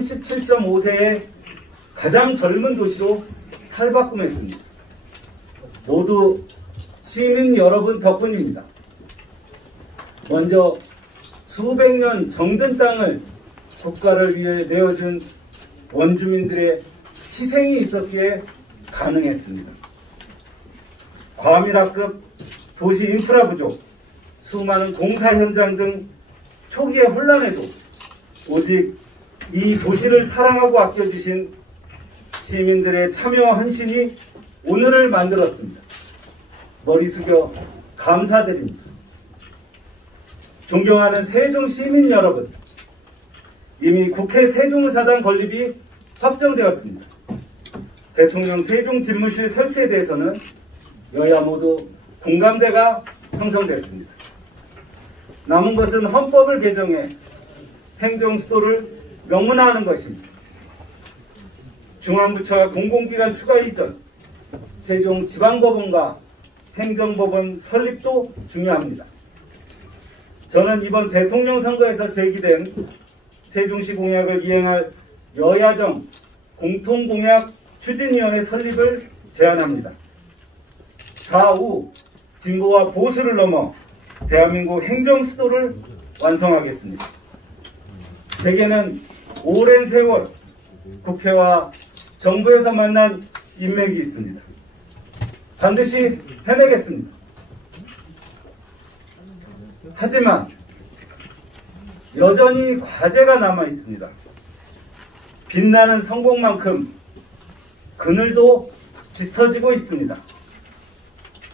37.5세의 가장 젊은 도시로 탈바꿈했습니다. 모두 시민 여러분 덕분입니다. 먼저 수백 년 정든 땅을 국가를 위해 내어준 원주민들의 희생이 있었기에 가능했습니다. 과밀화급 도시 인프라 부족, 수많은 공사 현장 등 초기의 혼란에도 오직 이 도시를 사랑하고 아껴주신 시민들의 참여와 헌신이 오늘을 만들었습니다. 머리 숙여 감사드립니다. 존경하는 세종 시민 여러분, 이미 국회 세종의사당 건립이 확정되었습니다. 대통령 세종 집무실 설치에 대해서는 여야 모두 공감대가 형성됐습니다. 남은 것은 헌법을 개정해 행정수도를 명문화하는 것입니다. 중앙부처와 공공기관 추가 이전, 세종지방법원과 행정법원 설립도 중요합니다. 저는 이번 대통령 선거에서 제기된 세종시 공약을 이행할 여야정 공통공약 추진위원회 설립을 제안합니다. 좌우 진보와 보수를 넘어 대한민국 행정수도를 완성하겠습니다. 제게는 오랜 세월 국회와 정부에서 만난 인맥이 있습니다. 반드시 해내겠습니다. 하지만 여전히 과제가 남아 있습니다. 빛나는 성공만큼 그늘도 짙어지고 있습니다.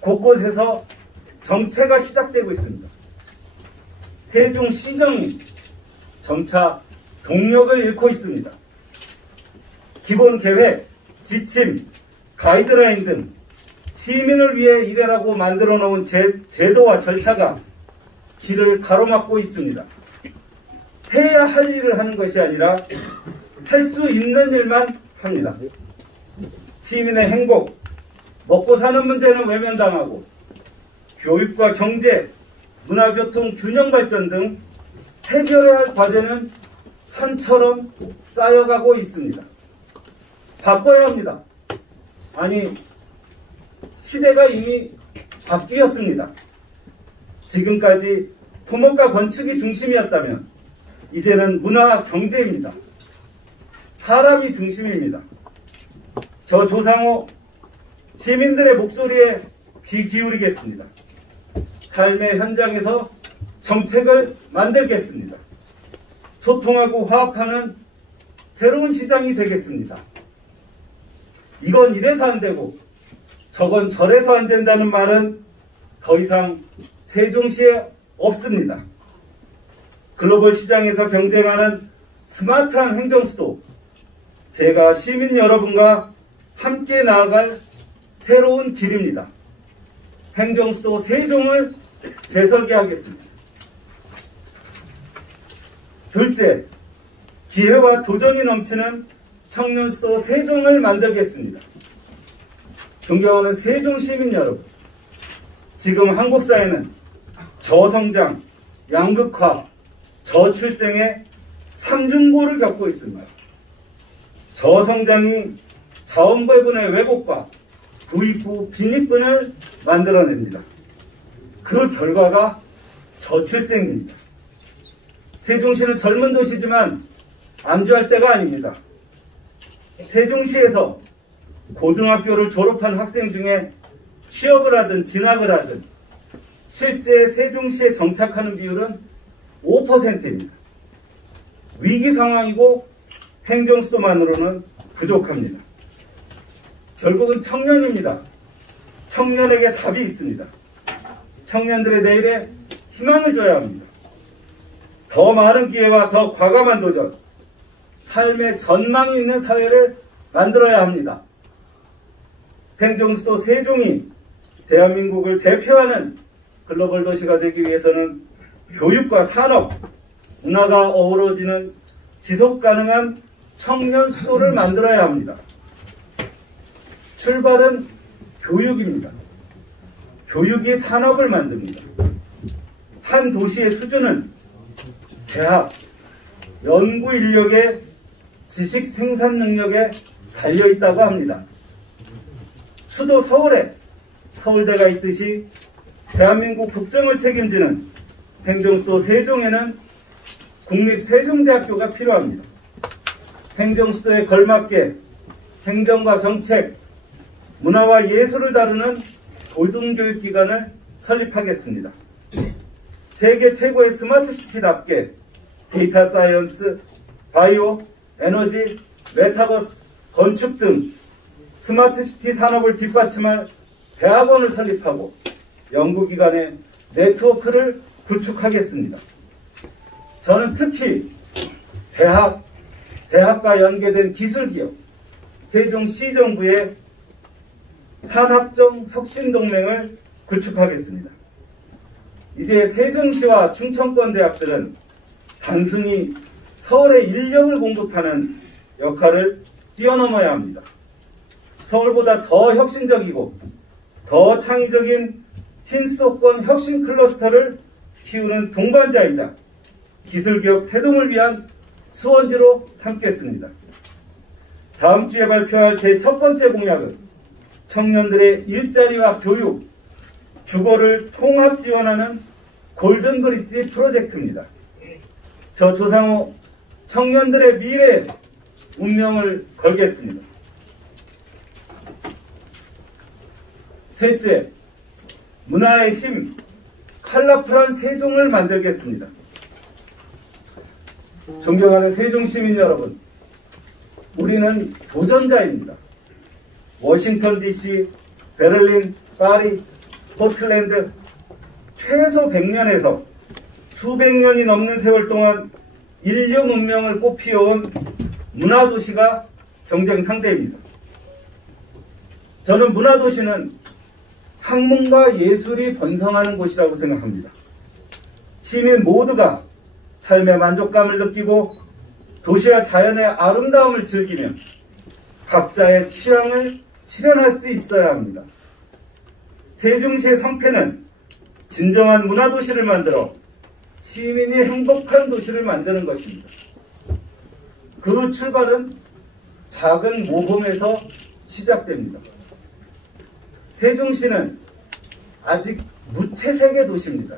곳곳에서 정체가 시작되고 있습니다. 세종시정이 점차 동력을 잃고 있습니다. 기본 계획, 지침, 가이드라인 등 시민을 위해 일하라고 만들어 놓은 제도와 절차가 길을 가로막고 있습니다. 해야 할 일을 하는 것이 아니라 할 수 있는 일만 합니다. 시민의 행복, 먹고 사는 문제는 외면당하고 교육과 경제, 문화교통 균형 발전 등 해결해야 할 과제는 산처럼 쌓여가고 있습니다. 바꿔야 합니다. 아니, 시대가 이미 바뀌었습니다. 지금까지 토목과 건축이 중심이었다면 이제는 문화, 경제입니다. 사람이 중심입니다. 저 조상호 시민들의 목소리에 귀 기울이겠습니다. 삶의 현장에서 정책을 만들겠습니다. 소통하고 화합하는 새로운 시장이 되겠습니다. 이건 이래서 안 되고 저건 저래서 안 된다는 말은 더 이상 세종시에 없습니다. 글로벌 시장에서 경쟁하는 스마트한 행정수도, 제가 시민 여러분과 함께 나아갈 새로운 길입니다. 행정수도 세종을 재설계하겠습니다. 둘째, 기회와 도전이 넘치는 청년수도 세종을 만들겠습니다. 존경하는 세종 시민 여러분, 지금 한국 사회는 저성장, 양극화, 저출생의 삼중고를 겪고 있습니다. 저성장이 자원배분의 왜곡과 부익부, 빈익분을 만들어냅니다. 그 결과가 저출생입니다. 세종시는 젊은 도시지만 안주할 때가 아닙니다. 세종시에서 고등학교를 졸업한 학생 중에 취업을 하든 진학을 하든 실제 세종시에 정착하는 비율은 5%입니다. 위기 상황이고 행정수도만으로는 부족합니다. 결국은 청년입니다. 청년에게 답이 있습니다. 청년들의 내일에 희망을 줘야 합니다. 더 많은 기회와 더 과감한 도전, 삶의 전망이 있는 사회를 만들어야 합니다. 행정수도 세종이 대한민국을 대표하는 글로벌 도시가 되기 위해서는 교육과 산업, 문화가 어우러지는 지속가능한 청년 수도를 만들어야 합니다. 출발은 교육입니다. 교육이 산업을 만듭니다. 한 도시의 수준은 대학, 연구 인력의 지식 생산 능력에 달려있다고 합니다. 수도 서울에 서울대가 있듯이 대한민국 국정을 책임지는 행정수도 세종에는 국립세종대학교가 필요합니다. 행정수도에 걸맞게 행정과 정책, 문화와 예술을 다루는 고등교육기관을 설립하겠습니다. 세계 최고의 스마트시티답게 데이터 사이언스, 바이오, 에너지, 메타버스, 건축 등 스마트시티 산업을 뒷받침할 대학원을 설립하고 연구기관의 네트워크를 구축하겠습니다. 저는 특히 대학과 연계된 기술기업, 세종시정부의 산학정 혁신동맹을 구축하겠습니다. 이제 세종시와 충청권 대학들은 단순히 서울의 인력을 공급하는 역할을 뛰어넘어야 합니다. 서울보다 더 혁신적이고 더 창의적인 친수도권 혁신 클러스터를 키우는 동반자이자 기술기업 태동을 위한 수원지로 삼겠습니다. 다음 주에 발표할 제 첫 번째 공약은 청년들의 일자리와 교육, 주거를 통합 지원하는 골든브릿지 프로젝트입니다. 저 조상우 청년들의 미래에 운명을 걸겠습니다. 셋째, 문화의 힘, 컬러풀한 세종을 만들겠습니다. 존경하는 세종시민 여러분, 우리는 도전자입니다. 워싱턴 DC, 베를린, 파리, 포틀랜드 최소 100년에서 수백 년이 넘는 세월 동안 인류 문명을 꽃피워온 문화도시가 경쟁 상대입니다. 저는 문화도시는 학문과 예술이 번성하는 곳이라고 생각합니다. 시민 모두가 삶의 만족감을 느끼고 도시와 자연의 아름다움을 즐기며 각자의 취향을 실현할 수 있어야 합니다. 세종시의 성패는 진정한 문화도시를 만들어 시민이 행복한 도시를 만드는 것입니다. 그 출발은 작은 모범에서 시작됩니다. 세종시는 아직 무채색의 도시입니다.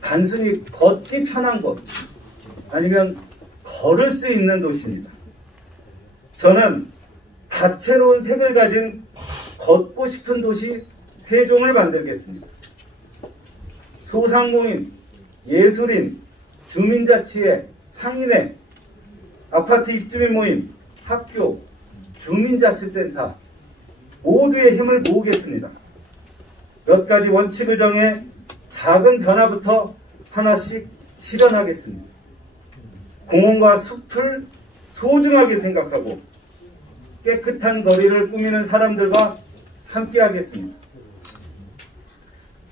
단순히 걷기 편한 곳, 아니면 걸을 수 있는 도시입니다. 저는 다채로운 색을 가진 걷고 싶은 도시 세종을 만들겠습니다. 소상공인, 예술인, 주민자치회, 상인회, 아파트 입주민 모임, 학교, 주민자치센터 모두의 힘을 모으겠습니다. 몇 가지 원칙을 정해 작은 변화부터 하나씩 실현하겠습니다. 공원과 숲을 소중하게 생각하고 깨끗한 거리를 꾸미는 사람들과 함께 하겠습니다.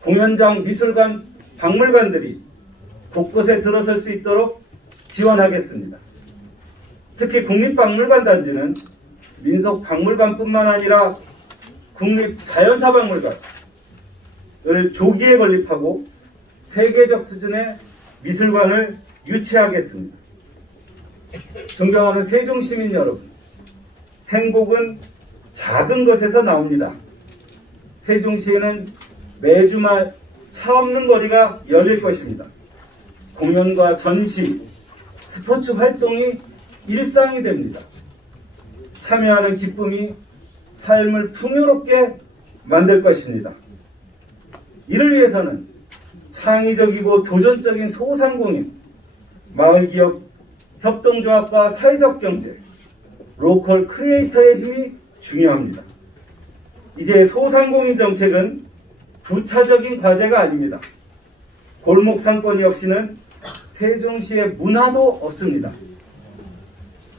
공연장, 미술관, 박물관들이 곳곳에 들어설 수 있도록 지원하겠습니다. 특히 국립박물관 단지는 민속박물관뿐만 아니라 국립자연사박물관을 조기에 건립하고 세계적 수준의 미술관을 유치하겠습니다. 존경하는 세종시민 여러분, 행복은 작은 것에서 나옵니다. 세종시에는 매주말 차 없는 거리가 열릴 것입니다. 공연과 전시, 스포츠 활동이 일상이 됩니다. 참여하는 기쁨이 삶을 풍요롭게 만들 것입니다. 이를 위해서는 창의적이고 도전적인 소상공인, 마을기업, 협동조합과 사회적 경제, 로컬 크리에이터의 힘이 중요합니다. 이제 소상공인 정책은 부차적인 과제가 아닙니다. 골목 상권이 없이는 세종시에 문화도 없습니다.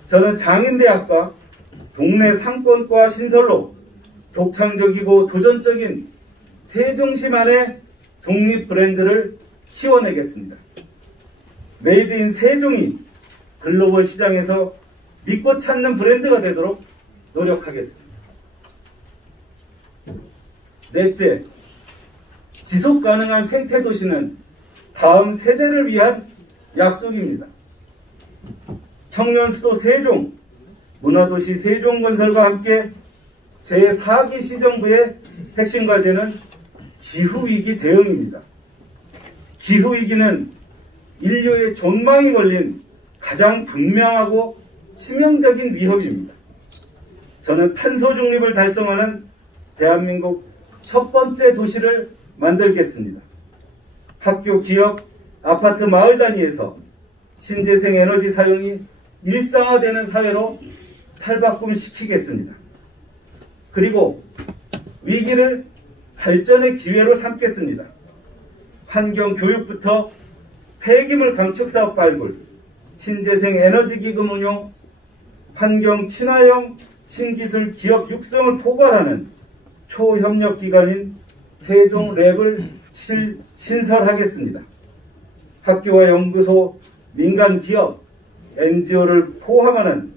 저는 장인대학과 동네 상권과 신설로 독창적이고 도전적인 세종시만의 독립 브랜드를 키워내겠습니다. 메이드 인 세종이 글로벌 시장에서 믿고 찾는 브랜드가 되도록 노력하겠습니다. 넷째, 지속가능한 생태도시는 다음 세대를 위한 약속입니다. 청년 수도 세종, 문화도시 세종건설과 함께 제4기 시정부의 핵심 과제는 기후위기 대응입니다. 기후위기는 인류의 존망이 걸린 가장 분명하고 치명적인 위협입니다. 저는 탄소 중립을 달성하는 대한민국 첫 번째 도시를 만들겠습니다. 학교, 기업, 아파트, 마을 단위에서 신재생 에너지 사용이 일상화되는 사회로 탈바꿈시키겠습니다. 그리고 위기를 발전의 기회로 삼겠습니다. 환경 교육부터 폐기물 감축 사업 발굴, 신재생 에너지 기금 운용, 환경 친화형 신기술 기업 육성을 포괄하는 초협력 기관인 세종랩을 신설하겠습니다. 학교와 연구소, 민간 기업, NGO를 포함하는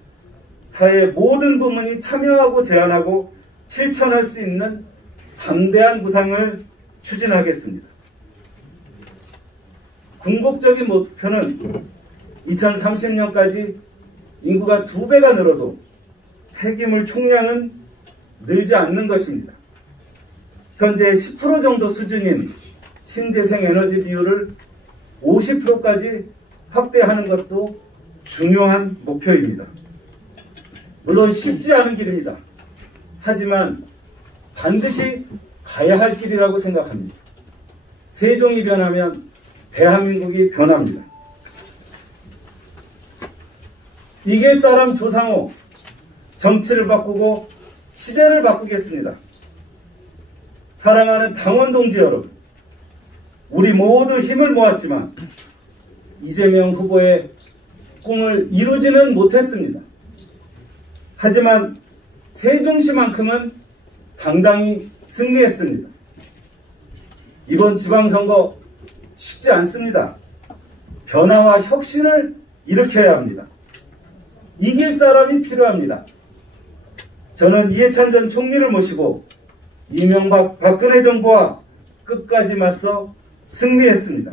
사회의 모든 부문이 참여하고 제안하고 실천할 수 있는 담대한 구상을 추진하겠습니다. 궁극적인 목표는 2030년까지 인구가 2배가 늘어도 폐기물 총량은 늘지 않는 것입니다. 현재 10% 정도 수준인 신재생 에너지 비율을 50%까지 확대하는 것도 중요한 목표입니다. 물론 쉽지 않은 길입니다. 하지만 반드시 가야 할 길이라고 생각합니다. 세종이 변하면 대한민국이 변합니다. 이길 사람 조상호, 정치를 바꾸고 시대를 바꾸겠습니다. 사랑하는 당원 동지 여러분, 우리 모두 힘을 모았지만 이재명 후보의 꿈을 이루지는 못했습니다. 하지만 세종시만큼은 당당히 승리했습니다. 이번 지방선거 쉽지 않습니다. 변화와 혁신을 일으켜야 합니다. 이길 사람이 필요합니다. 저는 이해찬 전 총리를 모시고 이명박 박근혜 정부와 끝까지 맞서 승리했습니다.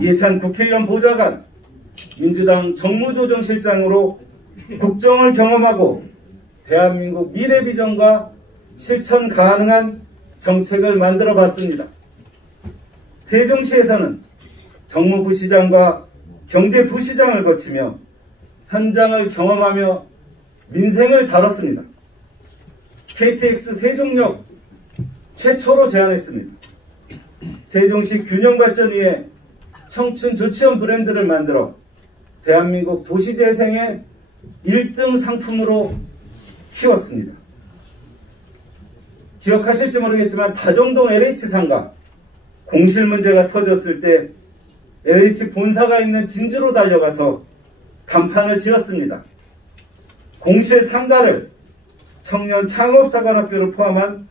이해찬 국회의원 보좌관, 민주당 정무조정실장으로 국정을 경험하고 대한민국 미래 비전과 실천 가능한 정책을 만들어 봤습니다. 세종시에서는 정무부시장과 경제부시장을 거치며 현장을 경험하며 민생을 다뤘습니다. KTX 세종역 최초로 제안했습니다. 세종시 균형발전위에 청춘조치원 브랜드를 만들어 대한민국 도시재생의 1등 상품으로 키웠습니다. 기억하실지 모르겠지만 다정동 LH상가 공실 문제가 터졌을 때 LH 본사가 있는 진주로 달려가서 간판을 지었습니다. 공실 상가를 청년 창업사관학교를 포함한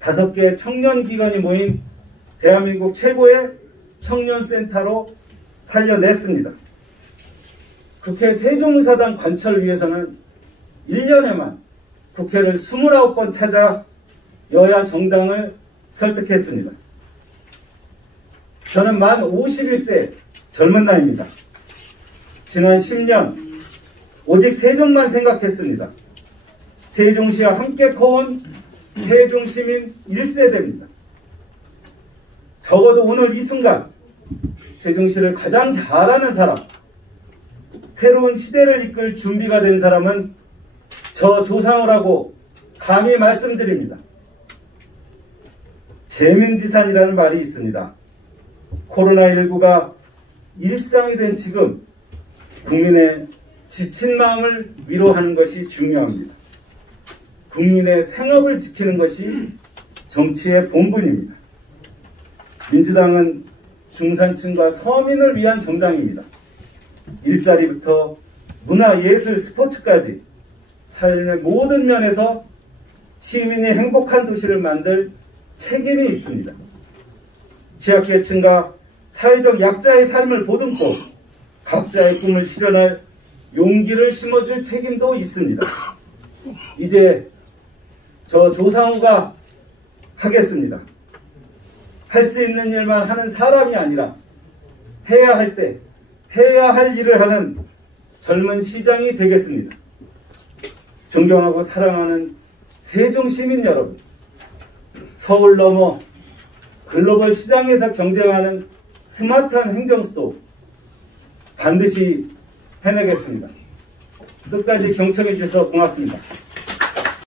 5개 청년기관이 모인 대한민국 최고의 청년센터로 살려냈습니다. 국회 세종의사당 관철을 위해서는 1년에만 국회를 29번 찾아 여야 정당을 설득했습니다. 저는 만 51세 젊은 나이입니다. 지난 10년 오직 세종만 생각했습니다. 세종시와 함께 커온 세종시민 1세대입니다. 적어도 오늘 이 순간 세종시를 가장 잘하는 사람, 새로운 시대를 이끌 준비가 된 사람은 저 조상우라고 감히 말씀드립니다. 재민지산이라는 말이 있습니다. 코로나19가 일상이 된 지금 국민의 지친 마음을 위로하는 것이 중요합니다. 국민의 생업을 지키는 것이 정치의 본분입니다. 민주당은 중산층과 서민을 위한 정당입니다. 일자리부터 문화, 예술, 스포츠까지 삶의 모든 면에서 시민이 행복한 도시를 만들 책임이 있습니다. 취약계층과 사회적 약자의 삶을 보듬고 각자의 꿈을 실현할 용기를 심어줄 책임도 있습니다. 이제 저 조상우가 하겠습니다. 할 수 있는 일만 하는 사람이 아니라 해야 할 때 해야 할 일을 하는 젊은 시장이 되겠습니다. 존경하고 사랑하는 세종 시민 여러분, 서울 넘어 글로벌 시장에서 경쟁하는 스마트한 행정수도 반드시 해내겠습니다. 끝까지 경청해 주셔서 고맙습니다.